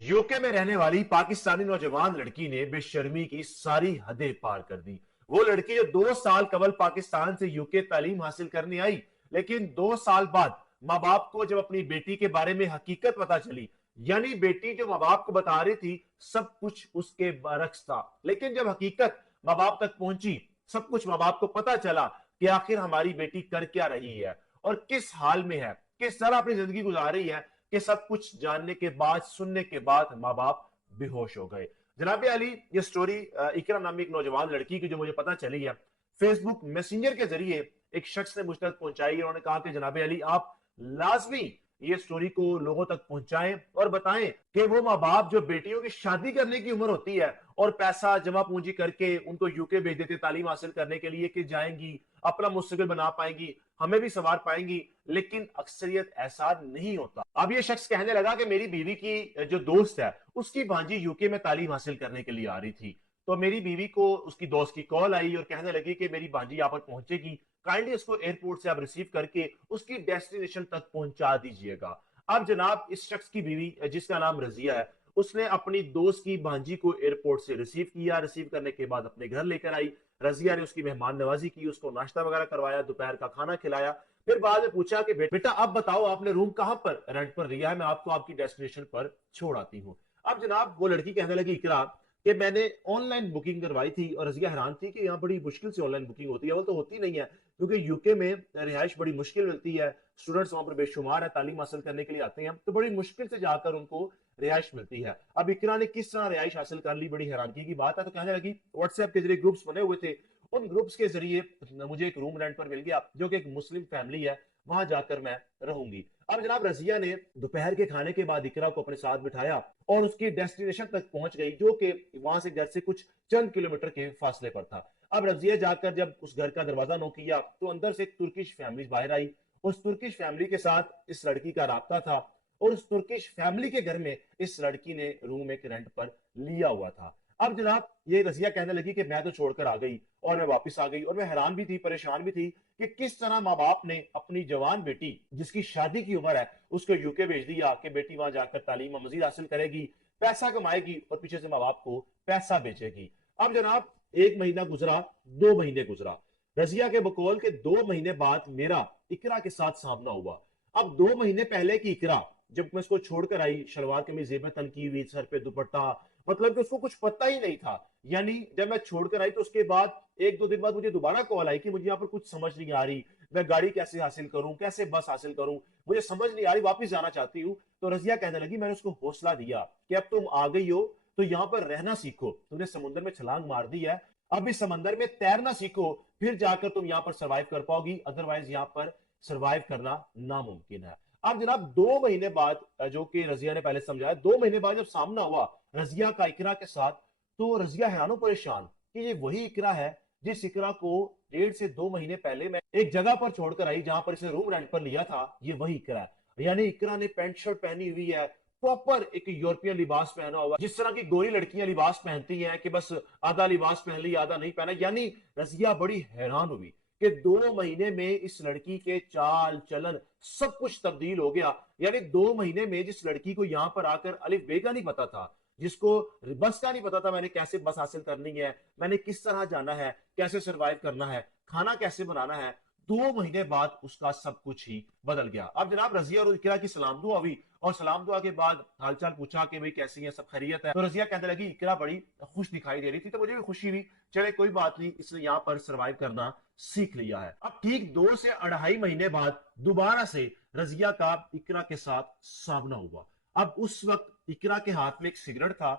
UK में रहने वाली पाकिस्तानी नौजवान लड़की ने बेशर्मी की सारी हदें पार कर दी। वो लड़की जो 2 साल कबल पाकिस्तान से यूके तालीम हासिल करने आई, लेकिन 2 साल बाद माँ बाप को जब अपनी बेटी के बारे में हकीकत पता चली, यानी बेटी जो माँ बाप को बता रही थी सब कुछ उसके बरक्स था। लेकिन जब हकीकत माँ बाप तक पहुंची, सब कुछ माँ बाप को पता चला कि आखिर हमारी बेटी कर क्या रही है और किस हाल में है, किस तरह अपनी जिंदगी गुजार रही है, कि सब कुछ जानने के बाद, सुनने के बाद माँ बाप बेहोश हो गए। जनाब अली, ये स्टोरी इकरा नामी एक नौजवान लड़की की जो मुझे पता चली है, फेसबुक मैसेंजर के जरिए एक शख्स ने मुझ तक पहुंचाई। उन्होंने कहा कि जनाब अली, आप लाजमी ये स्टोरी को लोगों तक पहुंचाएं और बताएं कि वो माँ बाप जो बेटियों की शादी करने की उम्र होती है और पैसा जमा पूंजी करके उनको यूके भेज देते तालीम हासिल करने के लिए कि जाएंगी, अपना मुस्तकिल बना पाएंगी, हमें भी संवार पाएंगी, लेकिन अक्सरियत ऐसा नहीं होता। अब ये शख्स कहने लगा कि मेरी बीवी की जो दोस्त है उसकी भांजी यूके में तालीम हासिल करने के लिए आ रही थी, तो मेरी बीवी को उसकी दोस्त की कॉल आई और कहने लगी कि मेरी भांजी यहाँ पर पहुंचेगी, काइंडली उसको एयरपोर्ट से आप रिसीव करके उसकी डेस्टिनेशन तक पहुंचा दीजिएगा। अब जनाब इस शख्स की बीवी जिसका नाम रजिया है, उसने अपनी दोस्त की भांजी को एयरपोर्ट से रिसीव किया। रिसीव करने के बाद अपने घर लेकर आई। रजिया ने उसकी मेहमान नवाजी की, उसको नाश्ता वगैरह करवाया, दोपहर का खाना खिलाया। फिर बाद में पूछा कि बेटा अब बताओ आपने रूम कहां पर रेंट पर लिया है, मैं आपको आपकी डेस्टिनेशन पर छोड़ आती हूँ। अब जनाब वो लड़की कहने लगी इकरा कि मैंने ऑनलाइन बुकिंग करवाई थी, और रजिया हैरान थी कि यहाँ बड़ी मुश्किल से ऑनलाइन बुकिंग होती है। वो तो होती नहीं है, क्योंकि यूके में रिहाइश बड़ी मुश्किल मिलती है, स्टूडेंट्स वहां पर बेशुमार है, तालीम हासिल करने के लिए आते हैं, तो बड़ी मुश्किल से जाकर उनको रिहाइश मिलती है। अब इकरा ने किस तरह रिहाइश हासिल कर ली, बड़ी हैरानगी की बात है। तो कहने लगी व्हाट्सएप के जरिए ग्रुप्स बने हुए थे, उन ग्रुप्स के जरिए मुझे एक रूम रेंट पर मिल गया जो कि एक मुस्लिम फैमिली है, वहां जाकर मैं रहूंगी। अब जनाब रजिया ने दोपहर के खाने के बाद इकरा को अपने साथ बिठाया और उसकी डेस्टिनेशन तक पहुंच गई, जो कि वहां से घर से कुछ चंद किलोमीटर के फासले पर था। अब रजिया जाकर जब उस घर का दरवाजा नॉक किया तो अंदर से एक तुर्किश फैमिली बाहर आई। उस तुर्किश फैमिली के साथ इस लड़की का राब्ता था और उस तुर्किश फैमिली के घर में इस लड़की ने रूम एक रेंट पर लिया हुआ था। अब जनाब ये रजिया कहने लगी कि मैं तो छोड़कर आ गई और मैं वापस आ गई, और मैं हैरान भी थी, परेशान भी थी कि किस तरह माँ बाप ने अपनी जवान बेटी जिसकी शादी की उम्र है उसको यूके भेज दिया कि बेटी वहां जाकर तालीम मजीद हासिल करेगी, पैसा कमाएगी और पीछे से माँ बाप को पैसा बेचेगी। अब जनाब 1 महीना गुजरा, 2 महीने गुजरा, रजिया के बकौल के 2 महीने बाद मेरा इकरा के साथ सामना हुआ। अब 2 महीने पहले की इकरा जब मैं इसको छोड़कर आई, शलवार कमीज जेब में तनकी हुई, सर पे दुपट्टा, मतलब कि उसको कुछ पता ही नहीं था। यानी जब मैं छोड़कर आई तो उसके बाद 1-2 दिन बाद मुझे दोबारा कॉल आई कि मुझे यहाँ पर कुछ समझ नहीं आ रही, मैं गाड़ी कैसे हासिल करूं, कैसे बस हासिल करूं, मुझे समझ नहीं आ रही, वापस जाना चाहती हूँ। तो रजिया कहने लगी, मैंने उसको हौसला दिया कि अब तुम आ गई हो तो यहाँ पर रहना सीखो, तुमने समुद्र में छलांग मार दी है, अब इस समंदर में तैरना सीखो, फिर जाकर तुम यहाँ पर सर्वाइव कर पाओगी, अदरवाइज यहाँ पर सर्वाइव करना नामुमकिन है। अब जनाब 2 महीने बाद, जो कि रजिया ने पहले समझाया, 2 महीने बाद जब सामना हुआ रजिया का इकरा के साथ, तो रजिया हैरान परेशान कि ये वही इकरा है जिस इकरा को 1.5 से 2 महीने पहले मैं एक जगह पर छोड़कर आई जहां पर इसे रूम रेंट पर लिया था। ये वही इकरा है, यानी इकरा ने पैंट शर्ट पहनी हुई है, प्रॉपर एक यूरोपियन लिबास पहना हुआ, जिस तरह की गोरी लड़कियां लिबास पहनती हैं कि बस आधा लिबास पहन लिया आधा नहीं पहना। यानी रजिया बड़ी हैरान हुई कि 2 महीने में इस लड़की के चाल चलन सब कुछ तब्दील हो गया। यानी 2 महीने में जिस लड़की को यहां पर आकर अलिफ बे का नहीं पता था, जिसको बस का नहीं पता था, मैंने कैसे बस हासिल करनी है, मैंने किस तरह जाना है, कैसे सरवाइव करना है, खाना कैसे बनाना है, 2 महीने बाद उसका सब कुछ ही बदल गया। अब जनाब रजिया और इकरा की सलाम दुआ हुई, और सलाम दुआ के बाद हालचाल पूछा कि भाई कैसी है, सब खैरियत है। तो रजिया कहने लगी इकरा बड़ी खुश दिखाई दे रही थी, तो मुझे भी खुशी हुई, चले कोई बात नहीं, इसने यहाँ पर सर्वाइव करना सीख लिया है। अब ठीक 2 से 2.5 महीने बाद दोबारा से रजिया का इकरा के साथ सामना हुआ। अब उस वक्त इकरा के हाथ में एक सिगरेट था,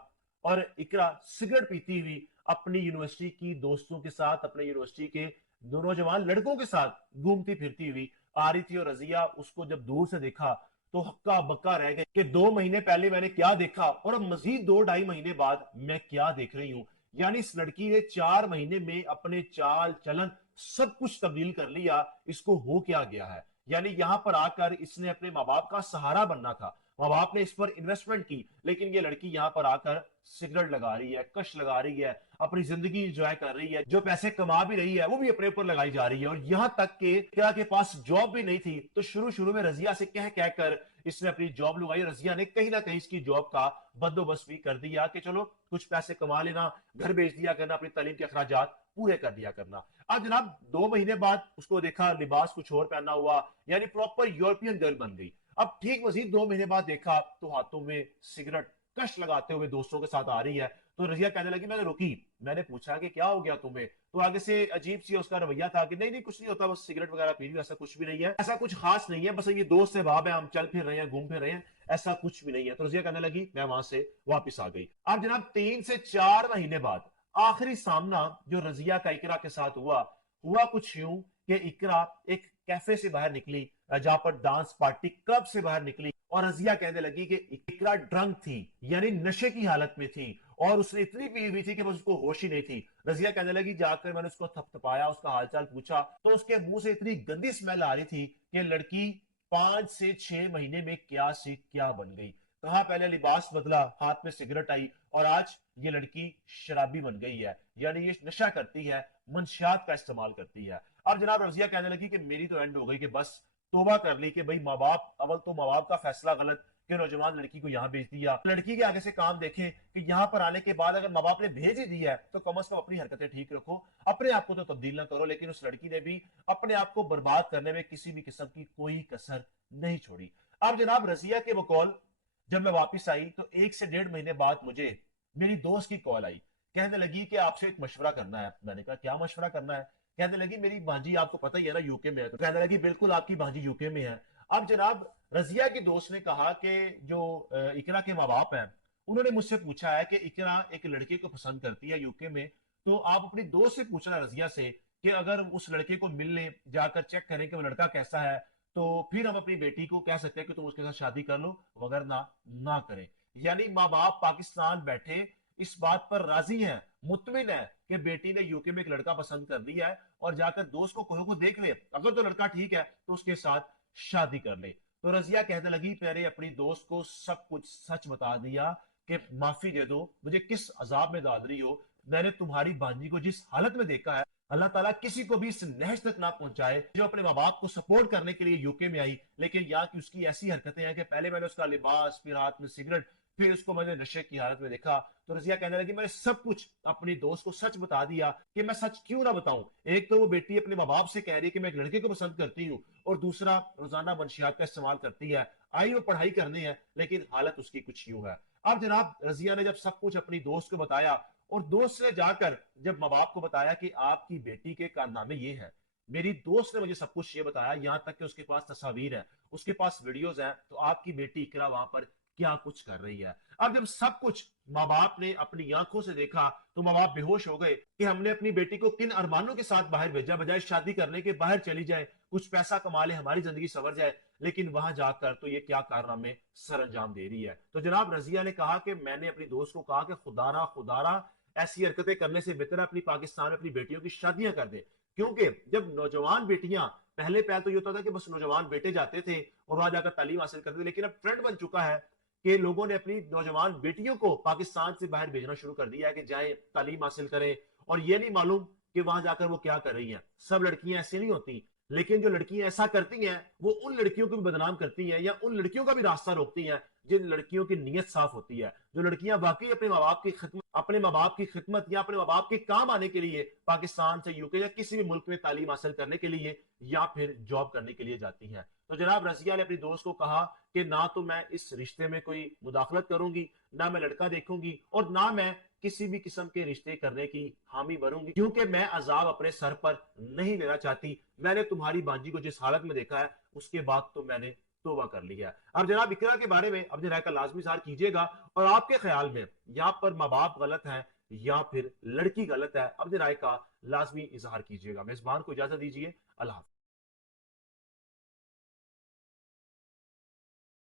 और इकरा सिगरेट पीती हुई अपनी यूनिवर्सिटी की दोस्तों के साथ, अपने यूनिवर्सिटी के दो नौजवान लड़कों के साथ घूमती फिरती हुई आ रही थी। और रजिया उसको जब दूर से देखा तो हक्का बक्का रह गए कि 2 महीने पहले मैंने क्या देखा और अब मजीद 2-2.5 महीने बाद मैं क्या देख रही हूं। यानी इस लड़की ने 4 महीने में अपने चाल चलन सब कुछ तब्दील कर लिया। इसको हो क्या गया है, यानी यहां पर आकर इसने अपने माँ बाप का सहारा बनना था, माँ बाप ने इस पर इन्वेस्टमेंट की, लेकिन ये लड़की यहाँ पर आकर सिगरेट लगा रही है, कश लगा रही है, अपनी जिंदगी एंजॉय कर रही है, जो पैसे कमा भी रही है वो भी अपने ऊपर लगाई जा रही है। और यहाँ तक कि इकरा के पास जॉब भी नहीं थी, तो शुरू शुरू में रजिया से कह कह कर इसने अपनी जॉब लगाई। रजिया ने कहीं ना कहीं इसकी जॉब का बंदोबस्त भी कर दिया कि चलो कुछ पैसे कमा लेना, घर भेज दिया करना, अपनी तालीम के अखराजात पूरे कर दिया करना। अब जनाब 2 महीने बाद उसको देखा लिबास कुछ और पहना हुआ, यानी प्रॉपर यूरोपियन गर्ल बन गई। अब ठीक मजीद 2 महीने बाद देखा तो हाथों में सिगरेट कश लगाते हुए दोस्तों के साथ आ रही है। तो रजिया कहने लगी, मैंने रुकी, मैंने पूछा कि क्या हो गया तुम्हें, तो आगे से अजीब सी उसका रवैया था कि नहीं नहीं कुछ नहीं होता, बस सिगरेट वगैरह पी रही हूं, ऐसा कुछ भी नहीं है, ऐसा कुछ खास नहीं है, बस ये दोस्त से भाव है, हम चल फिर रहे हैं, घूम फिर रहे हैं, ऐसा कुछ भी नहीं है। तो रजिया कहने लगी, मैं वहां से वापस आ गई। अब जनाब 3 से 4 महीने बाद आखिरी सामना जो रजिया का इकरा के साथ हुआ कुछ यूं कि इकरा एक कैफे से बाहर निकली, जहां पर डांस पार्टी क्लब से बाहर निकली, और रजिया कहने लगी कि इकरा ड्रंक थी, यानी नशे की हालत में थी, और उसने इतनी पी हुई थी कि बस उसको होश ही नहीं थी। रजिया कहने लगी, जाकर मैंने उसको थपथपाया, उसका हालचाल पूछा, तो उसके मुंह से इतनी गंदी स्मेल आ रही थी कि लड़की 5 से 6 महीने में क्या से क्या बन गई। कहा पहले लिबास बदला, हाथ में सिगरेट आई, और आज ये लड़की शराबी बन गई है, यानी ये नशा करती है, मंशियात का इस्तेमाल करती है। अब जनाब रजिया कहने लगी कि मेरी तो एंड हो गई, कि बस तोबा कर ली कि भाई माँ बाप, अव्वल तो माँ बाप का फैसला गलत कि नौजवान लड़की को यहाँ भेज दिया, लड़की के आगे से काम देखें कि यहाँ पर आने के बाद अगर माँ बाप ने भेज ही दी है तो कम से कम अपनी हरकतें ठीक रखो, अपने आप को तो तब्दील ना करो। लेकिन उस लड़की ने भी अपने आप को बर्बाद करने में किसी भी किस्म की कोई कसर नहीं छोड़ी। अब जनाब रजिया के बकौल जब मैं वापस आई तो 1 से 1.5 महीने बाद मुझे मेरी दोस्त की कॉल आई, कहने लगी कि आपसे एक मशवरा करना है। मैंने कहा क्या मशवरा करना है? कहने लगी मेरी भांजी, आपको पता ही है ना यूके में है। तो कहने लगी बिल्कुल आपकी भांजी यूके में है। अब जनाब रजिया की दोस्त ने कहा कि जो इकरा के माँ बाप हैं उन्होंने मुझसे पूछा है कि इकरा एक लड़के को पसंद करती है यूके में, तो आप अपनी दोस्त से पूछना रजिया से कि अगर उस लड़के को मिलने जाकर चेक करें कि वो लड़का कैसा है, तो फिर हम अपनी बेटी को कह सकते हैं कि तुम उसके साथ शादी कर लो, वगर ना करें। यानी माँ बाप पाकिस्तान बैठे इस बात पर राजी हैं, मुतमिन है कि बेटी ने यूके में एक लड़का पसंद कर लिया है, और जाकर दोस्त को कहो को देख ले, अगर तो लड़का ठीक है तो उसके साथ शादी कर ले। तो रजिया कहने लगी, मैंने अपनी दोस्त को सब कुछ सच बता दिया कि माफी दे दो, मुझे किस अजाब में डाल रही हो, मैंने तुम्हारी भांजी को जिस हालत में देखा है, अल्लाह ताला किसी को भी इस नहज तक ना पहुंचाए जो अपने माँ बाप को सपोर्ट करने के लिए यूके में आई, लेकिन यहाँ की उसकी ऐसी हरकतें हैं कि पहले मैंने उसका लिबास, फिर हाथ में सिगरेट, फिर उसको मैंने नशे की हालत में देखा। तो रजिया कहने लगी, मैंने सब कुछ अपनी दोस्त को सच बता दिया कि मैं सच क्यों ना बताऊं। एक तो वो बेटी अपने माँ बाप से कह रही है कि मैं एक लड़के को पसंद करती हूँ, और दूसरा रोजाना मंशियात का इस्तेमाल करती है, आई वो पढ़ाई करनी है, लेकिन हालत उसकी कुछ यूं है। अब जनाब रजिया ने जब सब कुछ अपनी दोस्त को बताया, और दोस्त ने जाकर जब माँ बाप को बताया कि आपकी बेटी के कारनामे ये है, मेरी दोस्त ने मुझे सब कुछ ये बताया, यहाँ तक कि उसके पास तस्वीर है, उसके पास वीडियोज हैं, तो आपकी बेटी इकरा वहां पर क्या कुछ कर रही है। अब जब सब कुछ माँ बाप ने अपनी आंखों से देखा तो माँ बाप बेहोश हो गए कि हमने अपनी बेटी को किन अरमानों के साथ बाहर भेजा, बजाय शादी करने के बाहर चली जाए, कुछ पैसा कमा ले, हमारी जिंदगी संवर जाए, लेकिन वहां जाकर तो ये क्या कारनामे सर अंजाम दे रही है। तो जनाब रजिया ने कहा कि मैंने अपनी दोस्त को कहा कि खुदारा ऐसी हरकतें करने से बेहतर अपनी पाकिस्तान में अपनी बेटियों की शादियां कर दे, क्योंकि जब नौजवान बेटियां, पहले तो ये होता था कि बस नौजवान बेटे जाते थे और वहां जाकर तालीम हासिल करते थे, लेकिन अब ट्रेंड बन चुका है कि लोगों ने अपनी नौजवान बेटियों को पाकिस्तान से बाहर भेजना शुरू कर दिया है कि जाएं तालीम हासिल करें, और ये नहीं मालूम कि वहां जाकर वो क्या कर रही हैं। सब लड़कियां ऐसी नहीं होती, लेकिन जो लड़कियां ऐसा करती हैं वो उन लड़कियों को भी बदनाम करती हैं, या उन लड़कियों का भी रास्ता रोकती हैं जिन लड़कियों की नीयत साफ होती है, जो लड़कियां वाकई अपने माँ बाप की खिदमत, या अपने माँ बाप के काम आने के लिए पाकिस्तान से यूके या किसी भी मुल्क में तालीम हासिल करने के लिए या फिर जॉब करने के लिए जाती हैं। तो जनाब रजिया ने अपनी दोस्त को कहा कि ना तो मैं इस रिश्ते में कोई मुदाखलत करूंगी, ना मैं लड़का देखूंगी, और ना मैं किसी भी किस्म के रिश्ते करने की हामी भरूंगी, क्योंकि मैं अजाब अपने सर पर नहीं लेना चाहती। मैंने तुम्हारी बांजी को जिस हालत में देखा है उसके बाद तो मैंने तोबा कर लिया। अब जनाब इकरा के बारे में अपनी राय का लाजमी इज़हार कीजिएगा, और आपके ख्याल में यहाँ पर माँ बाप गलत है या फिर लड़की गलत है, अपनी राय का लाजमी इजहार कीजिएगा। मेजबान को इजाजत दीजिए। अल्लाह।